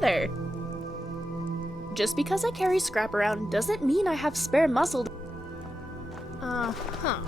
there. Just because I carry scrap around doesn't mean I have spare muscle. Uh-huh.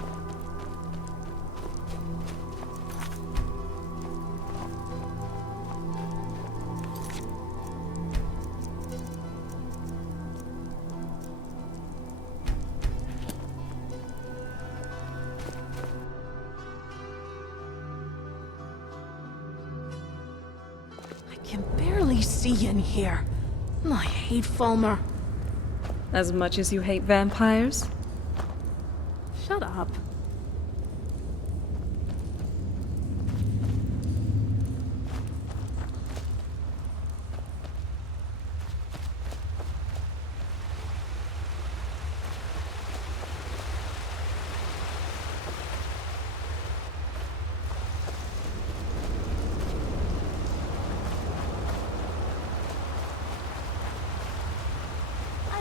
I can barely see in here. I hate Fulmer. As much as you hate vampires? Shut up.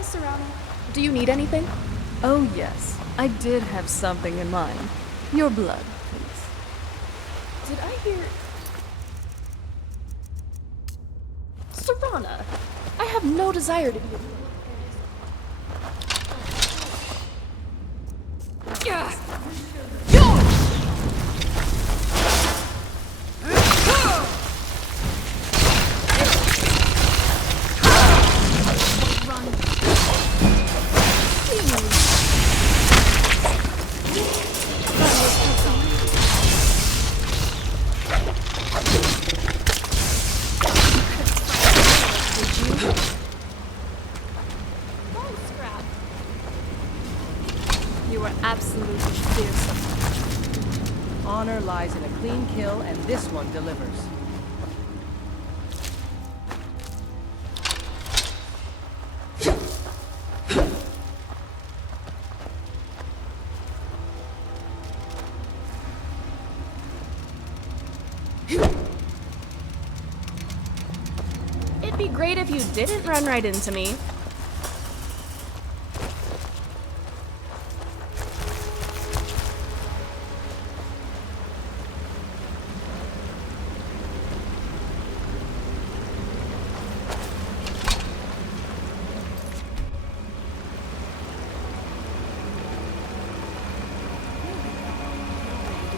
Serrano. Do you need anything? Oh yes, I did have something in mind. Your blood, please. Did I hear... Serrana! I have no desire to be a... You were absolutely fearsome. Honor lies in a clean kill, and this one delivers. It'd be great if you didn't run right into me.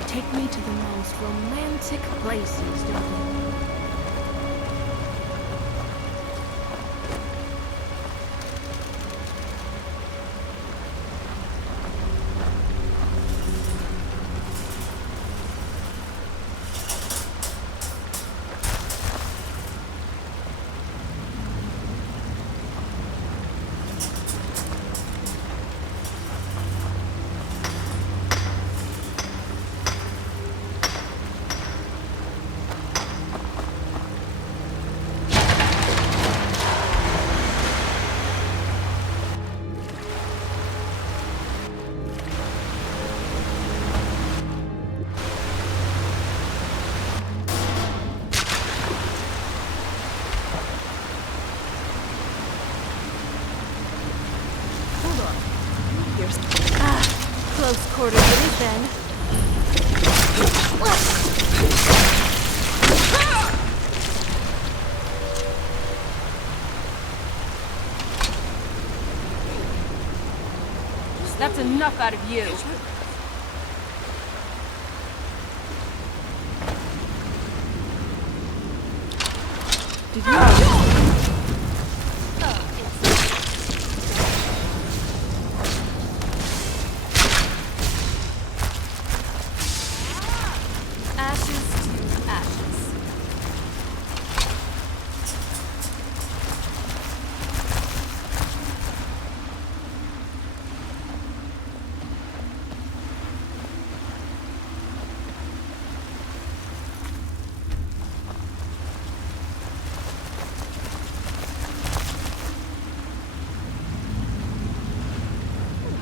Take me to the most romantic places, don't you? Close quarters it is then. That's enough out of you. Did you...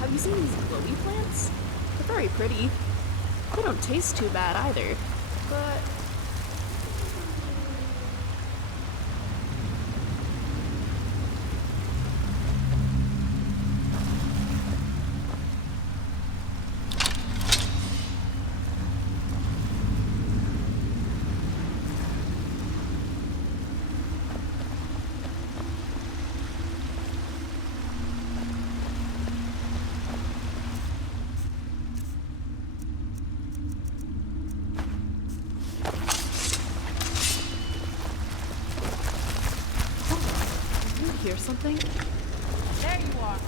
Have you seen these glowy plants? They're very pretty. They don't taste too bad either, but... something? There you are.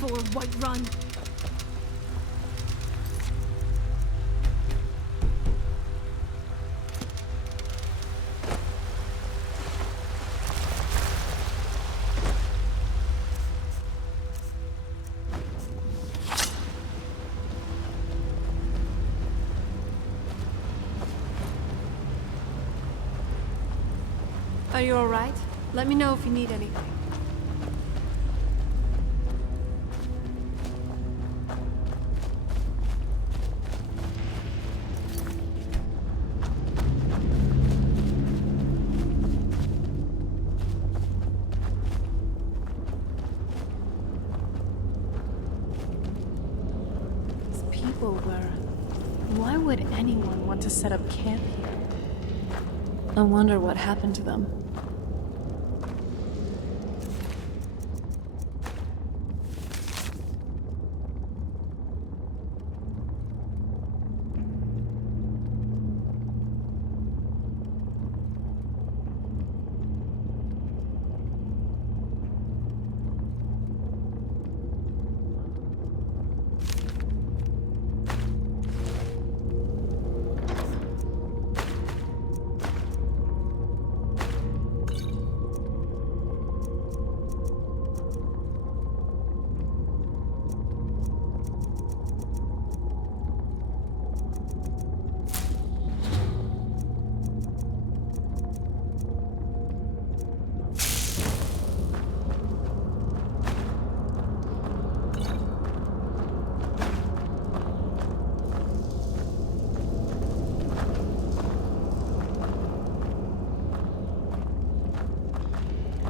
Forward, White, run! Are you alright? Let me know if you need anything. These people were... Why would anyone want to set up camp here? I wonder what happened to them.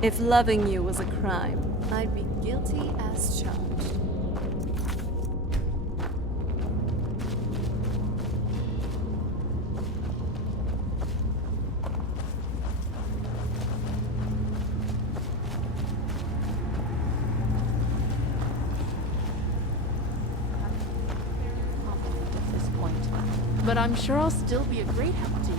If loving you was a crime, I'd be guilty as charged. At this point. But I'm sure I'll still be a great help to you.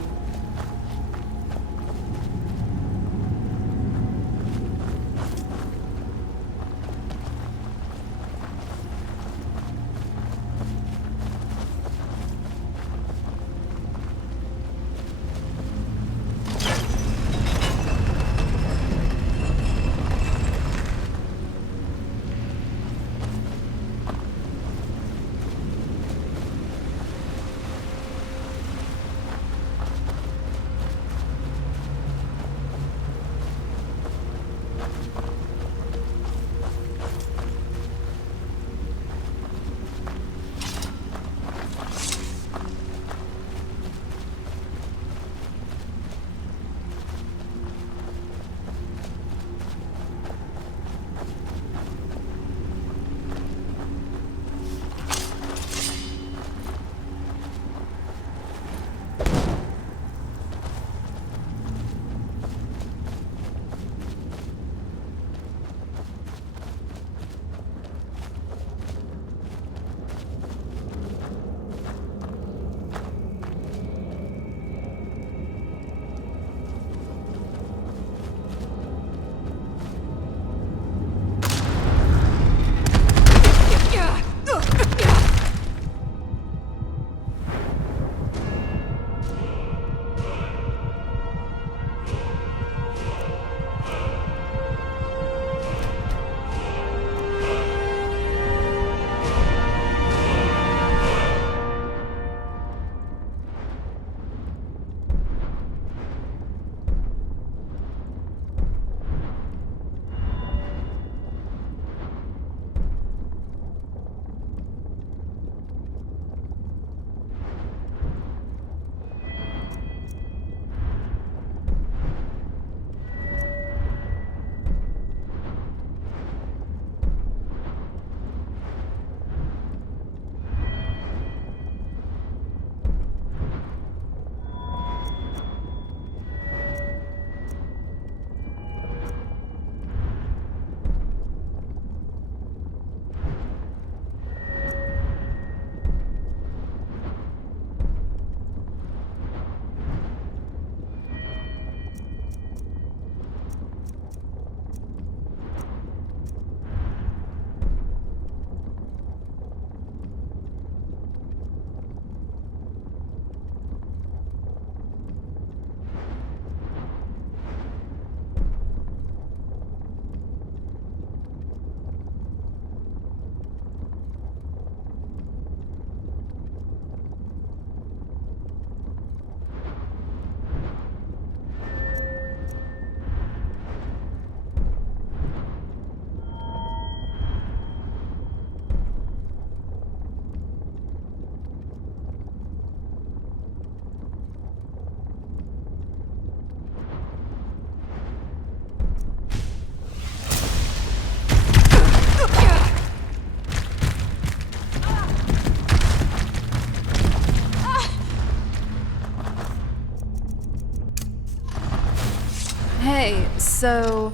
So,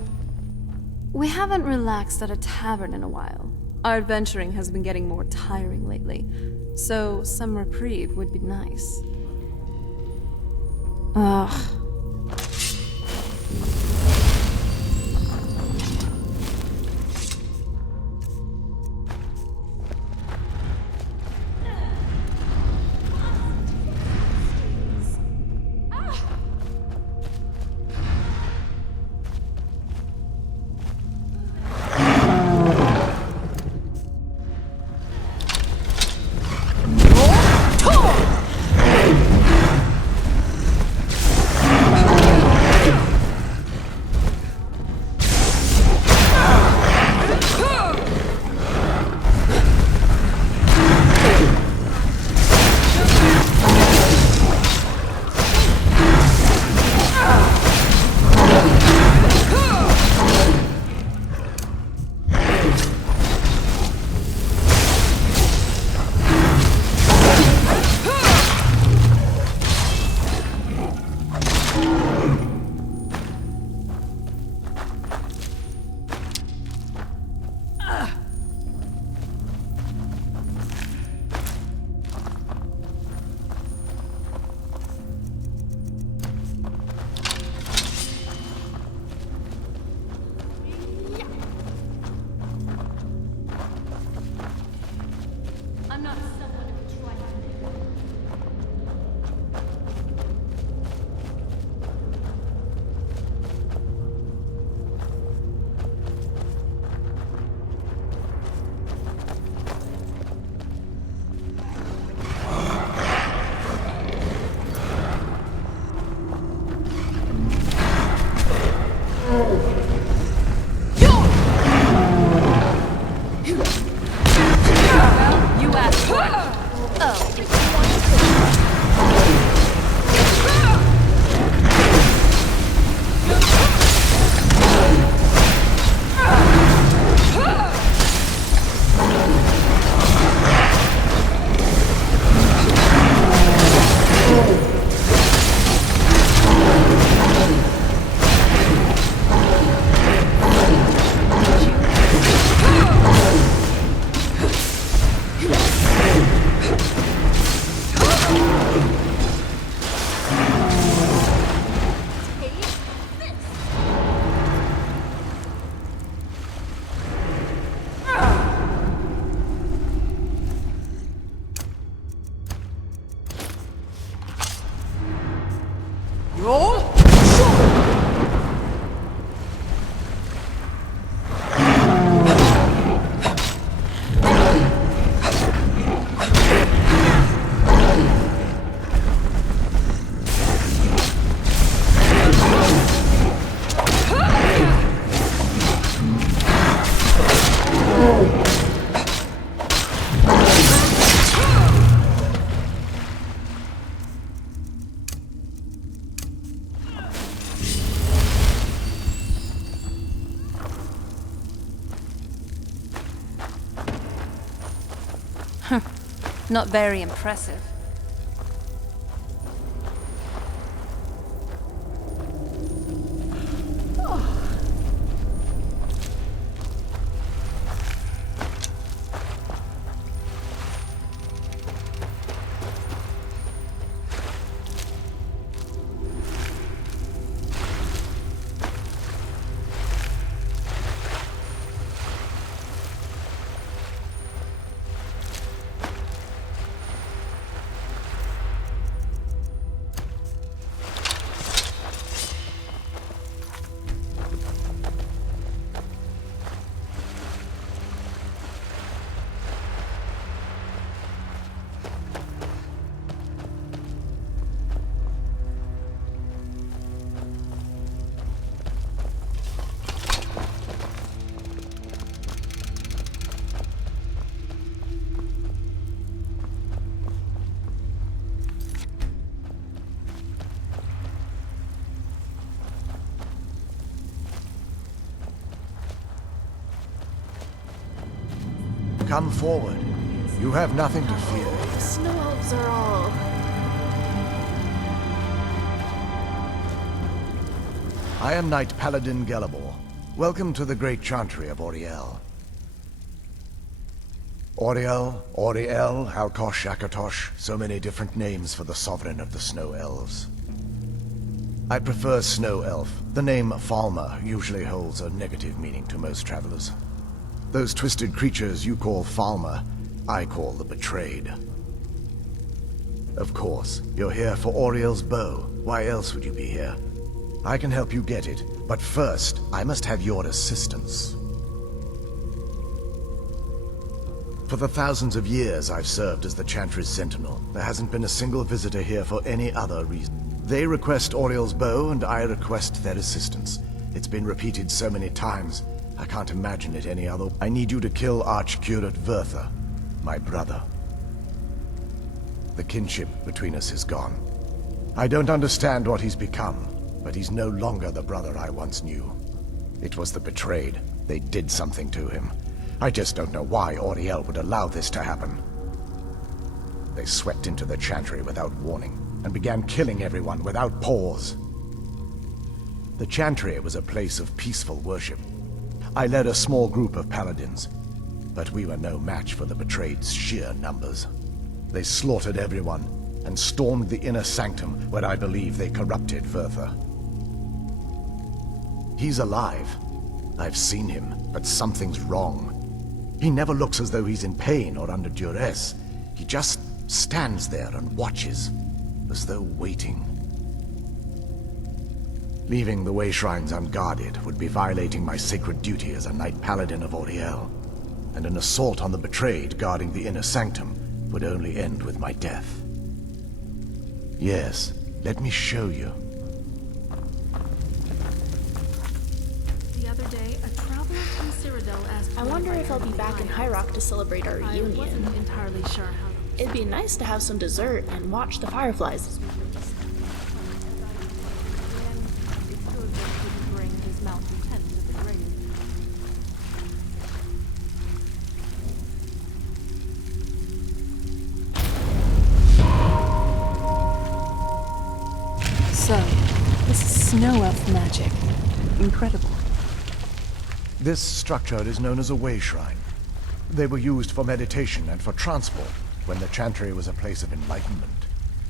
we haven't relaxed at a tavern in a while. Our adventuring has been getting more tiring lately, so some reprieve would be nice. Ugh. Not very impressive. Come forward. You have nothing to fear. The snow elves are all... I am Knight Paladin Gelabor. Welcome to the Great Chantry of Auriel. Auriel, Auriel, Halkosh, Akatosh, so many different names for the sovereign of the Snow Elves. I prefer Snow Elf. The name Falmer usually holds a negative meaning to most travelers. Those twisted creatures you call Falmer, I call the Betrayed. Of course, you're here for Auriel's bow. Why else would you be here? I can help you get it, but first, I must have your assistance. For the thousands of years I've served as the Chantry's Sentinel, there hasn't been a single visitor here for any other reason. They request Auriel's bow, and I request their assistance. It's been repeated so many times, I can't imagine it any other. I need you to kill Archcurate Vertha, my brother. The kinship between us is gone. I don't understand what he's become, but he's no longer the brother I once knew. It was the Betrayed. They did something to him. I just don't know why Auriel would allow this to happen. They swept into the Chantry without warning, and began killing everyone without pause. The Chantry was a place of peaceful worship. I led a small group of paladins, but we were no match for the Betrayed's sheer numbers. They slaughtered everyone, and stormed the inner sanctum where I believe they corrupted Vertha. He's alive. I've seen him, but something's wrong. He never looks as though he's in pain or under duress. He just stands there and watches, as though waiting. Leaving the way shrines unguarded would be violating my sacred duty as a Knight Paladin of Auriel, and an assault on the Betrayed guarding the inner sanctum would only end with my death. Yes, let me show you. The other day, a traveler from Cyrodiil asked. I wonder if I'll be back in High Rock to celebrate our I reunion. wasn't entirely sure how. It'd be nice to have some dessert and watch the fireflies. So, this is snow elf magic. Incredible. This structure is known as a way shrine. They were used for meditation and for transport when the Chantry was a place of enlightenment.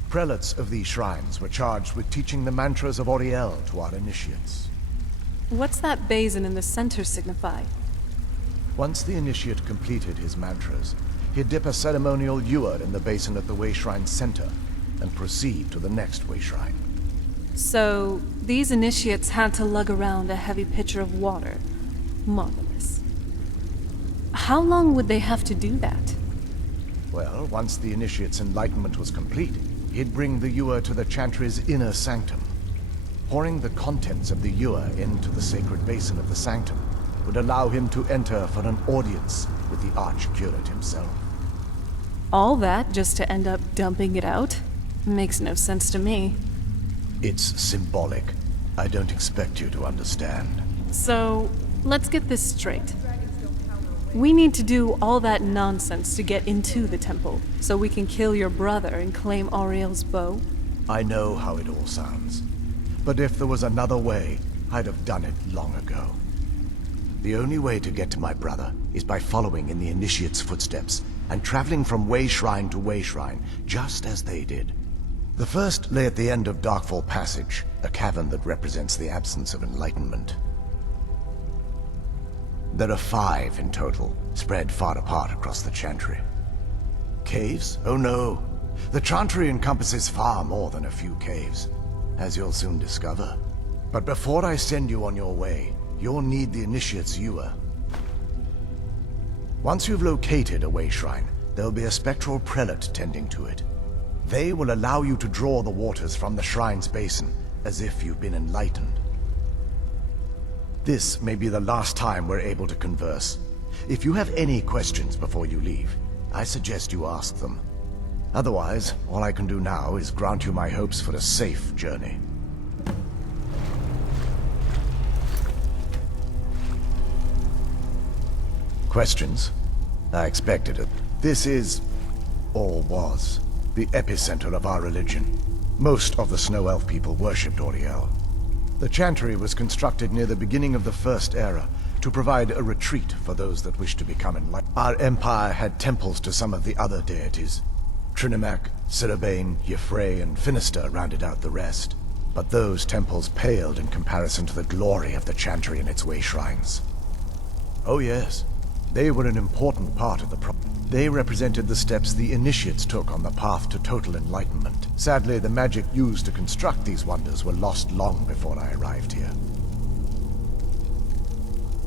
Prelates of these shrines were charged with teaching the mantras of Auriel to our initiates. What's that basin in the center signify? Once the initiate completed his mantras, he'd dip a ceremonial ewer in the basin at the way shrine's center and proceed to the next way shrine. So, these initiates had to lug around a heavy pitcher of water. Marvelous. How long would they have to do that? Well, once the initiate's enlightenment was complete, he'd bring the ewer to the Chantry's inner sanctum. Pouring the contents of the ewer into the sacred basin of the sanctum would allow him to enter for an audience with the Archcurate himself. All that just to end up dumping it out? Makes no sense to me. It's symbolic. I don't expect you to understand. So, let's get this straight. We need to do all that nonsense to get into the temple, so we can kill your brother and claim Auriel's bow? I know how it all sounds. But if there was another way, I'd have done it long ago. The only way to get to my brother is by following in the Initiate's footsteps and traveling from way shrine to way shrine, just as they did. The first lay at the end of Darkfall Passage, a cavern that represents the absence of enlightenment. There are 5 in total, spread far apart across the Chantry. Caves? Oh no. The Chantry encompasses far more than a few caves, as you'll soon discover. But before I send you on your way, you'll need the Initiate's ewer. Once you've located a way shrine, there'll be a spectral prelate tending to it. They will allow you to draw the waters from the shrine's basin, as if you've been enlightened. This may be the last time we're able to converse. If you have any questions before you leave, I suggest you ask them. Otherwise, all I can do now is grant you my hopes for a safe journey. Questions? I expected it. This is, or was, the epicenter of our religion. Most of the Snow Elf people worshipped Auriel. The chantry was constructed near the beginning of the First Era to provide a retreat for those that wished to become enlightened. Our empire had temples to some of the other deities. Trinimac, Sirabane, Yffrey, and Finister rounded out the rest. But those temples paled in comparison to the glory of the chantry and its way shrines. Oh yes, they were an important part of the They represented the steps the initiates took on the path to total enlightenment. Sadly, the magic used to construct these wonders were lost long before I arrived here.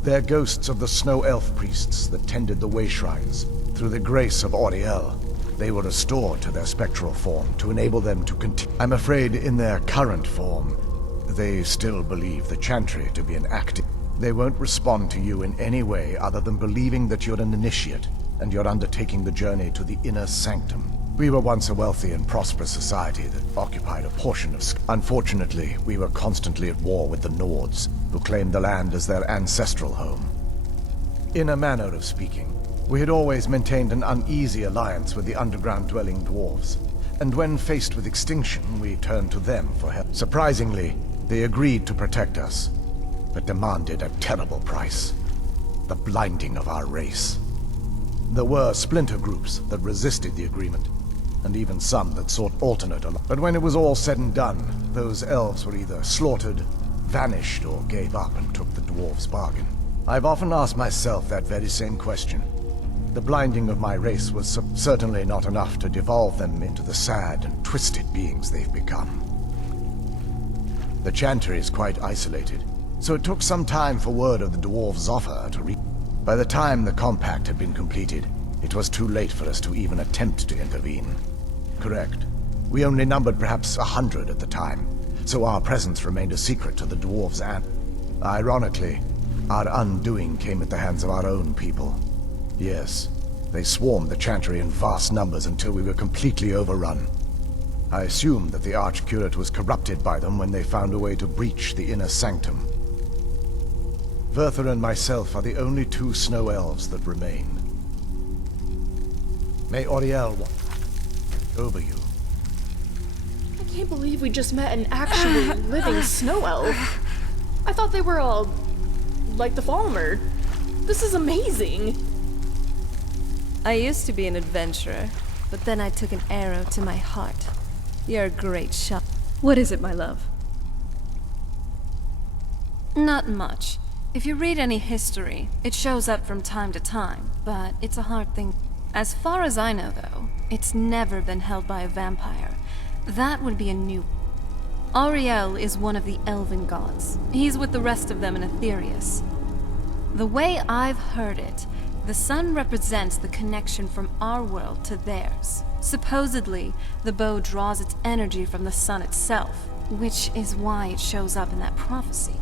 They're ghosts of the snow elf priests that tended the way shrines. Through the grace of Auriel, they were restored to their spectral form to enable them to continue. I'm afraid in their current form, they still believe the chantry to be an active. They won't respond to you in any way other than believing that you're an initiate, and you're undertaking the journey to the inner sanctum. We were once a wealthy and prosperous society that occupied a portion of Unfortunately, we were constantly at war with the Nords, who claimed the land as their ancestral home. In a manner of speaking, we had always maintained an uneasy alliance with the underground-dwelling dwarves, and when faced with extinction, we turned to them for help. Surprisingly, they agreed to protect us, but demanded a terrible price: the blinding of our race. There were splinter groups that resisted the agreement, and even some that sought alternate alliances. But when it was all said and done, those elves were either slaughtered, vanished, or gave up and took the dwarves' bargain. I've often asked myself that very same question. The blinding of my race was certainly not enough to devolve them into the sad and twisted beings they've become. The chantry is quite isolated, so it took some time for word of the dwarves' offer to reach. By the time the compact had been completed, it was too late for us to even attempt to intervene. Correct. We only numbered perhaps 100 at the time, so our presence remained a secret to the dwarves and... Ironically, our undoing came at the hands of our own people. Yes, they swarmed the chantry in vast numbers until we were completely overrun. I assumed that the Archcurate was corrupted by them when they found a way to breach the inner sanctum. Verther and myself are the only two snow elves that remain. May Auriel watch over you. I can't believe we just met an actual living snow elf. I thought they were all like the Falmer. This is amazing. I used to be an adventurer, but then I took an arrow to my heart. You're a great shot. What is it, my love? Not much. If you read any history, it shows up from time to time, but it's a hard thing. As far as I know, though, it's never been held by a vampire. That would be a new... Auriel is one of the elven gods. He's with the rest of them in Aetherius. The way I've heard it, the sun represents the connection from our world to theirs. Supposedly, the bow draws its energy from the sun itself, which is why it shows up in that prophecy.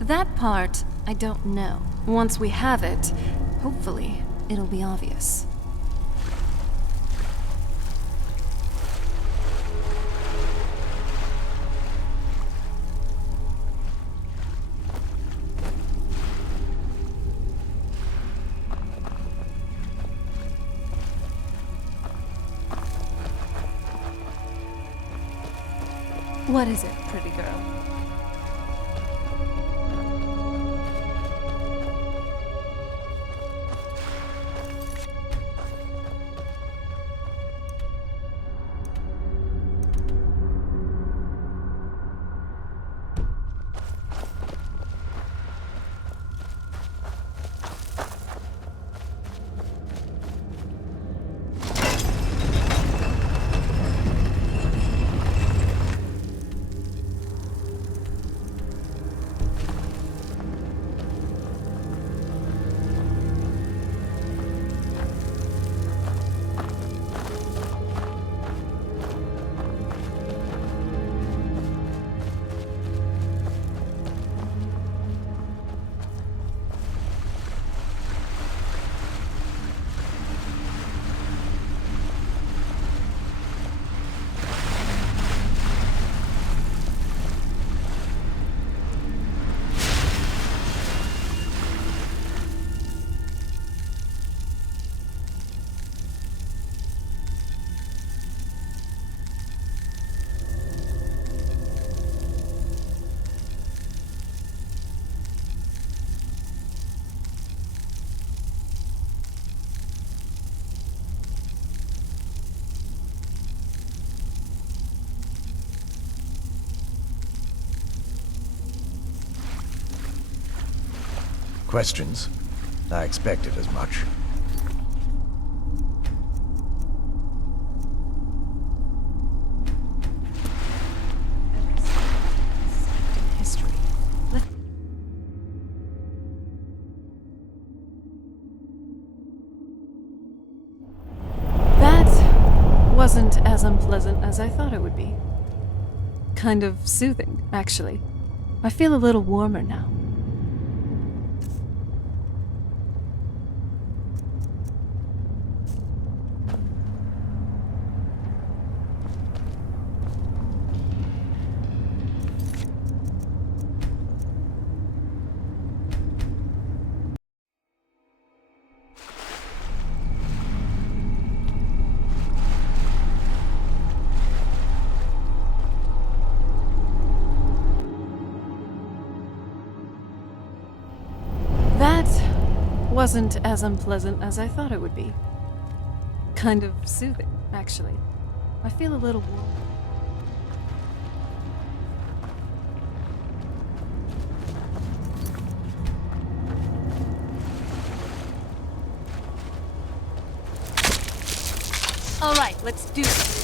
That part, I don't know. Once we have it, hopefully, it'll be obvious. What is it, pretty girl? Questions? I expected as much. History. That wasn't as unpleasant as I thought it would be. Kind of soothing, actually. I feel a little warmer now. Wasn't as unpleasant as I thought it would be. Kind of soothing, actually. I feel a little warm. All right, let's do this.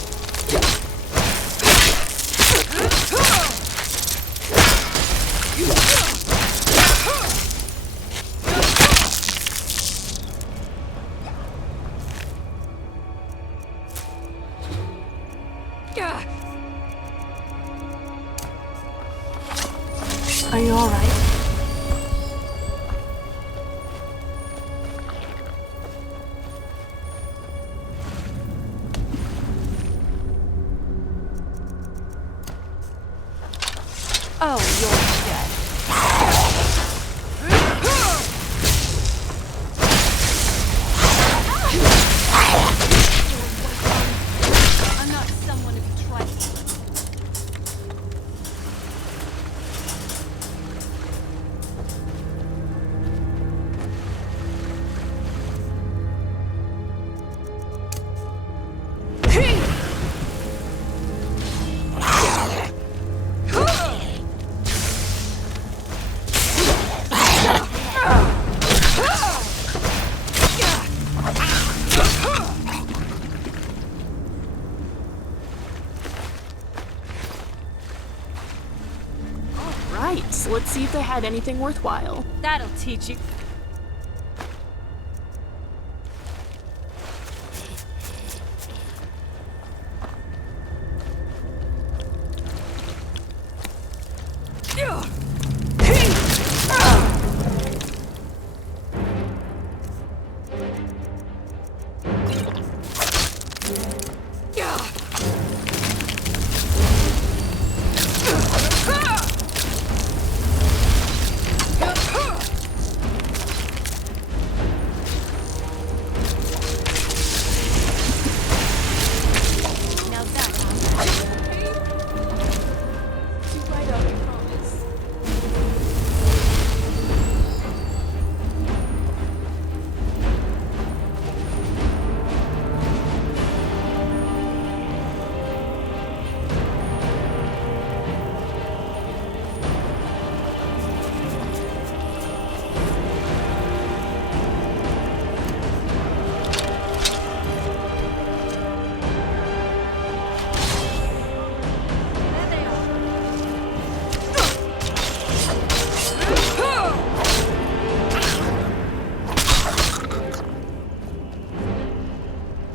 Are you all right? Oh, you're dead. I'm not someone to be trifled with. So let's see if they had anything worthwhile. That'll teach you.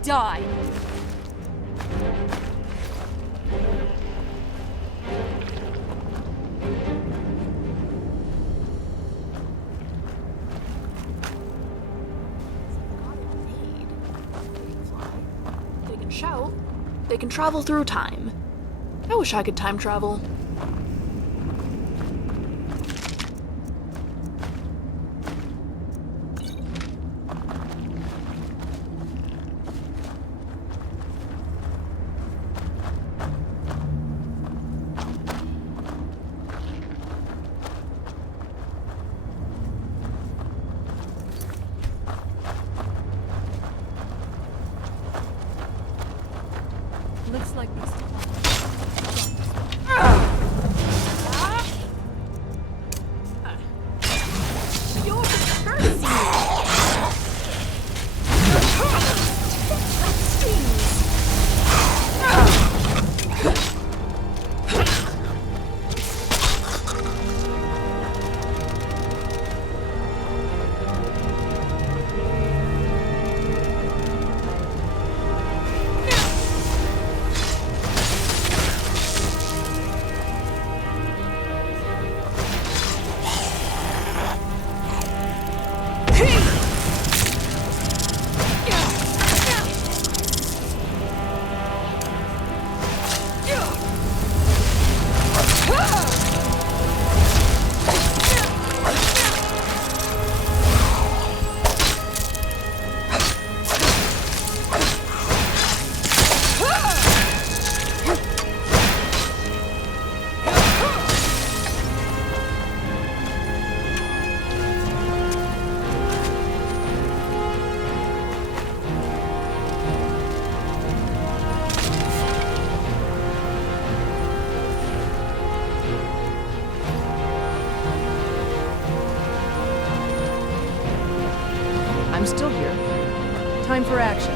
Die. They can shout. They can travel through time. I wish I could time travel. Looks like we still have... I'm still here. Time for action.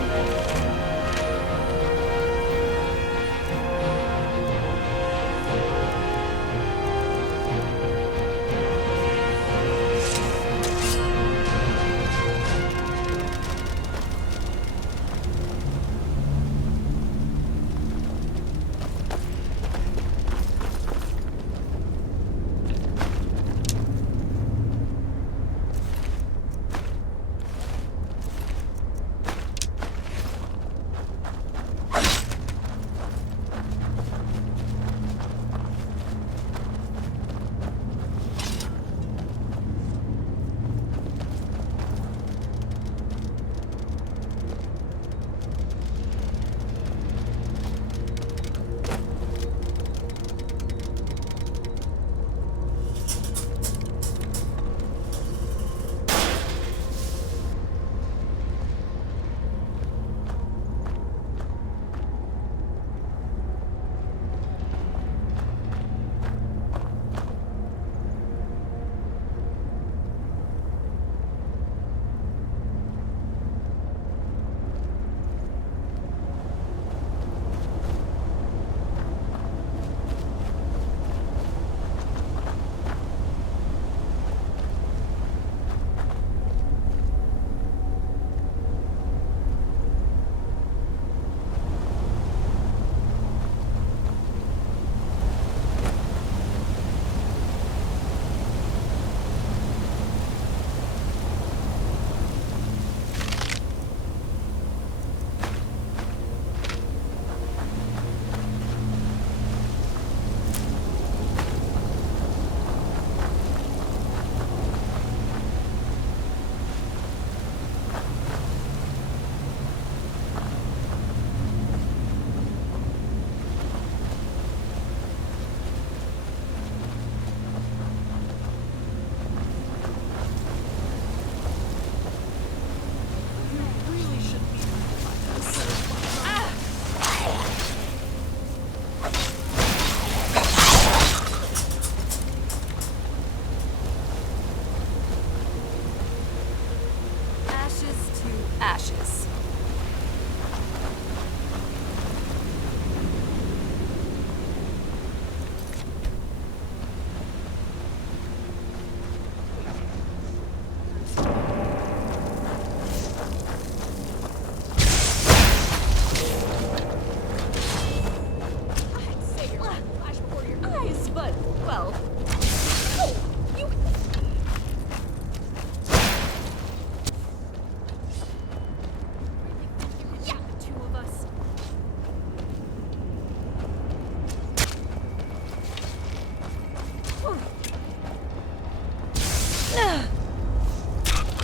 Ashes.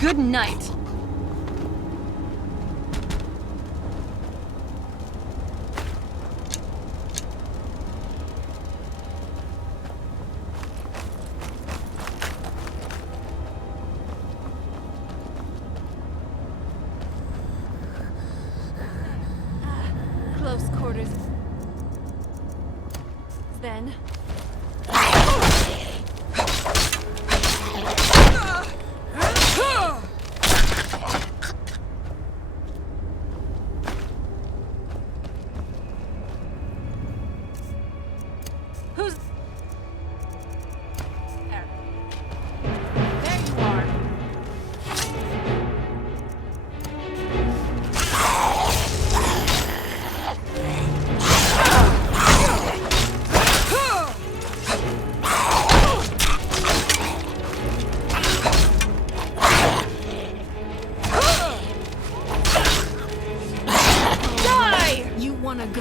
Good night. Close quarters. Then. Who's there? There you are. Die! You wanna go?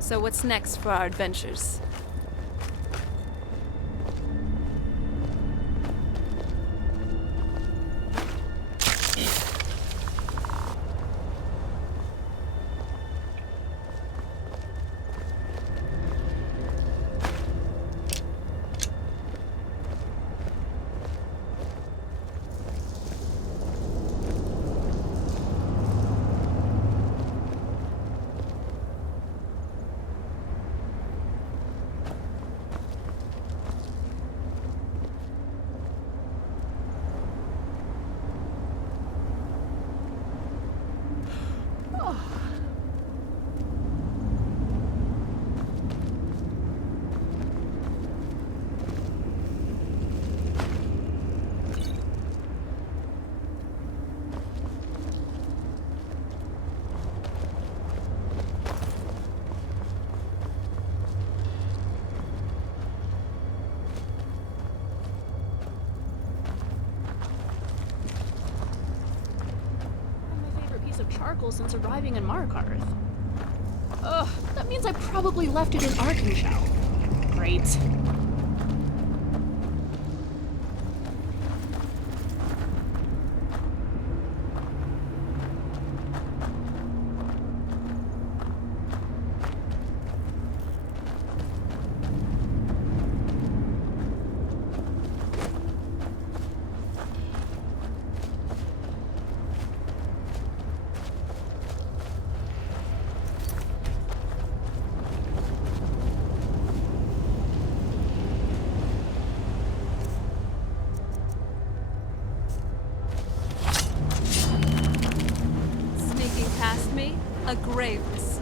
So what's next for our adventures? charcoal since arriving in Markarth. Ugh, that means I probably left it in Arkansas. Great. Past me, a grave mistake.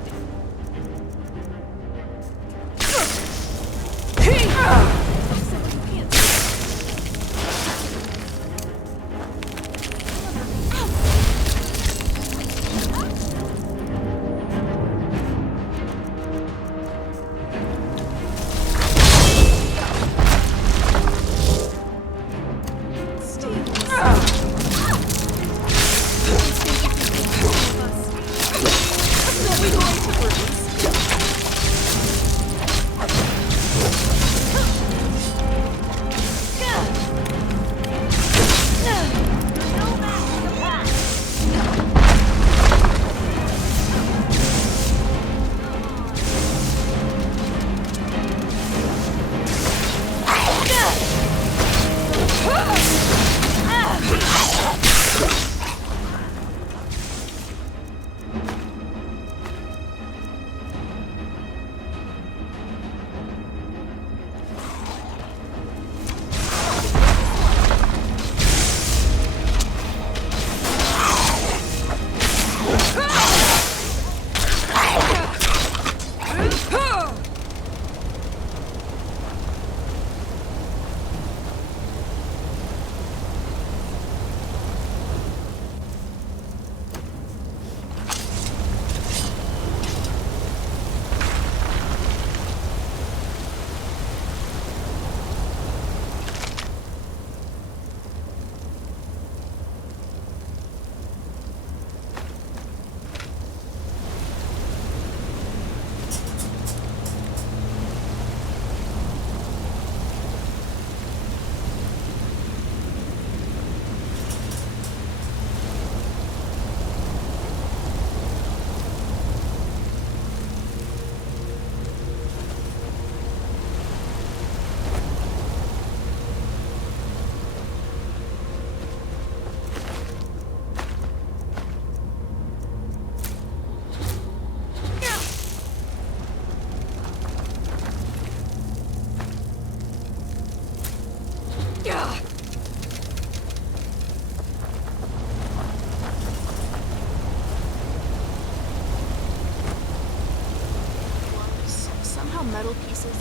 Somehow metal pieces.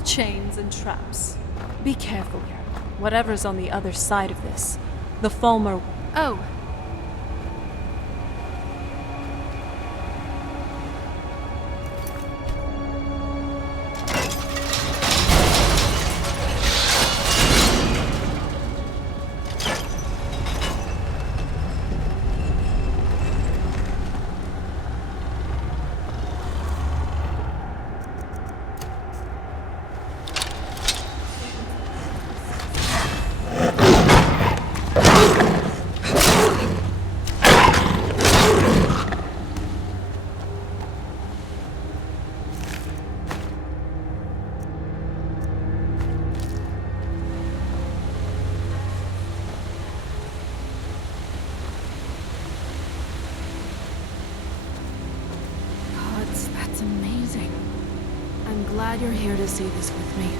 all chains and traps. Be careful here. Whatever's on the other side of this. The Falmer... Oh. That's amazing. I'm glad you're here to see this with me.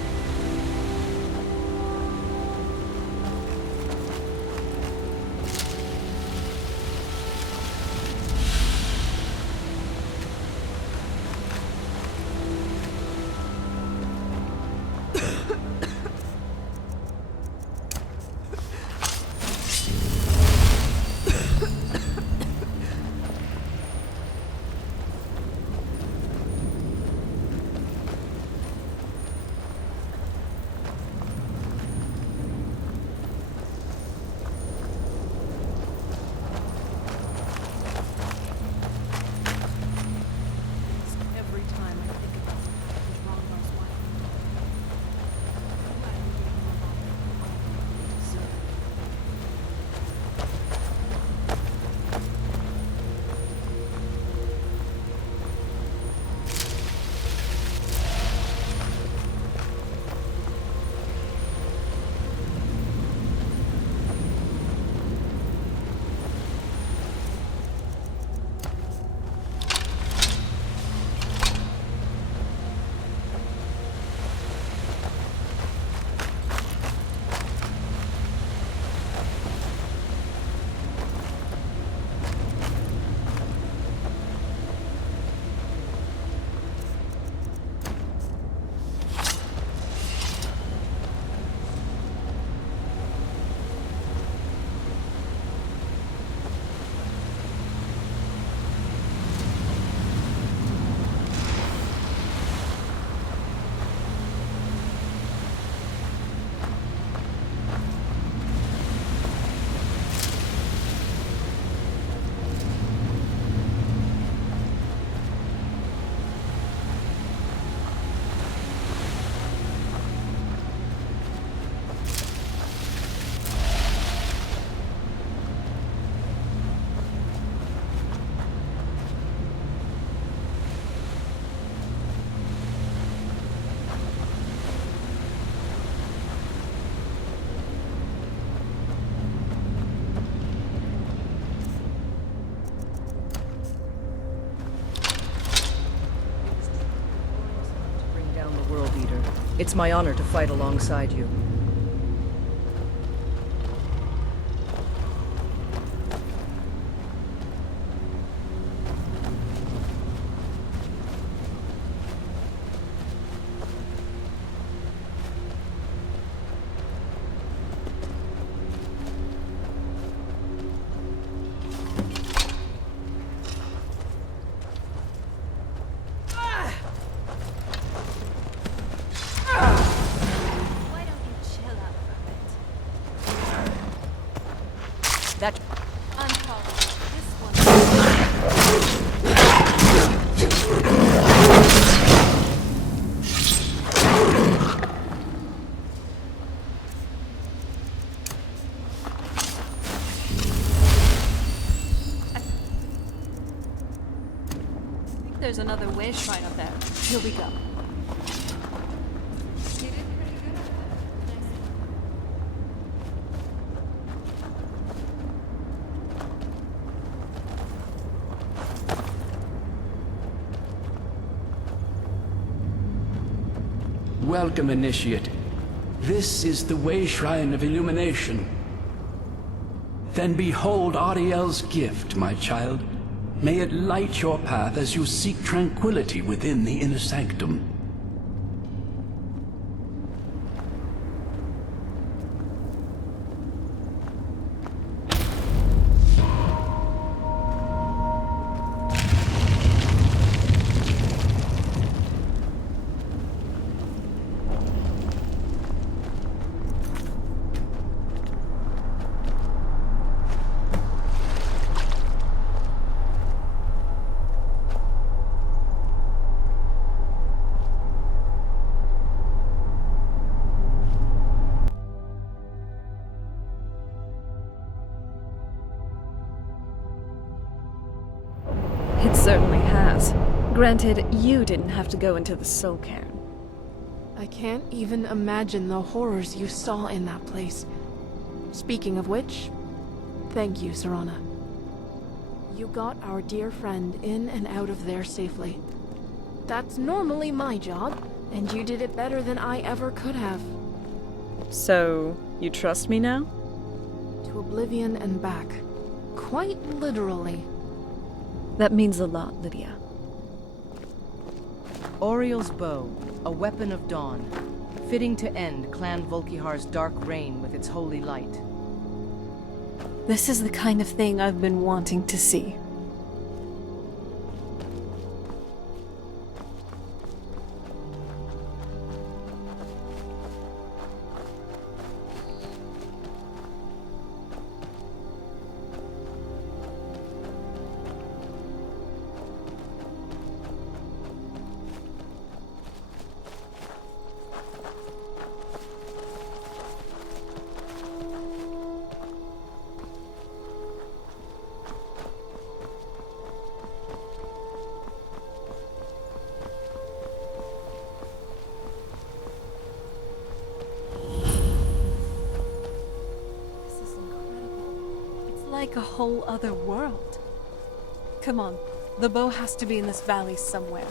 It's my honor to fight alongside you. That uncalled. This one. I think there's another way shrine up there. Here we go. Welcome, Initiate. This is the Way Shrine of Illumination. Then behold Ariel's gift, my child. May it light your path as you seek tranquility within the inner sanctum. Granted, you didn't have to go into the soul cairn. I can't even imagine the horrors you saw in that place. Speaking of which, thank you, Serana. You got our dear friend in and out of there safely. That's normally my job, and you did it better than I ever could have. So, you trust me now? To oblivion and back. Quite literally. That means a lot, Lydia. Oriel's bow, a weapon of dawn, fitting to end Clan Volkihar's dark reign with its holy light. This is the kind of thing I've been wanting to see. Like a whole other world. Come on, the bow has to be in this valley somewhere.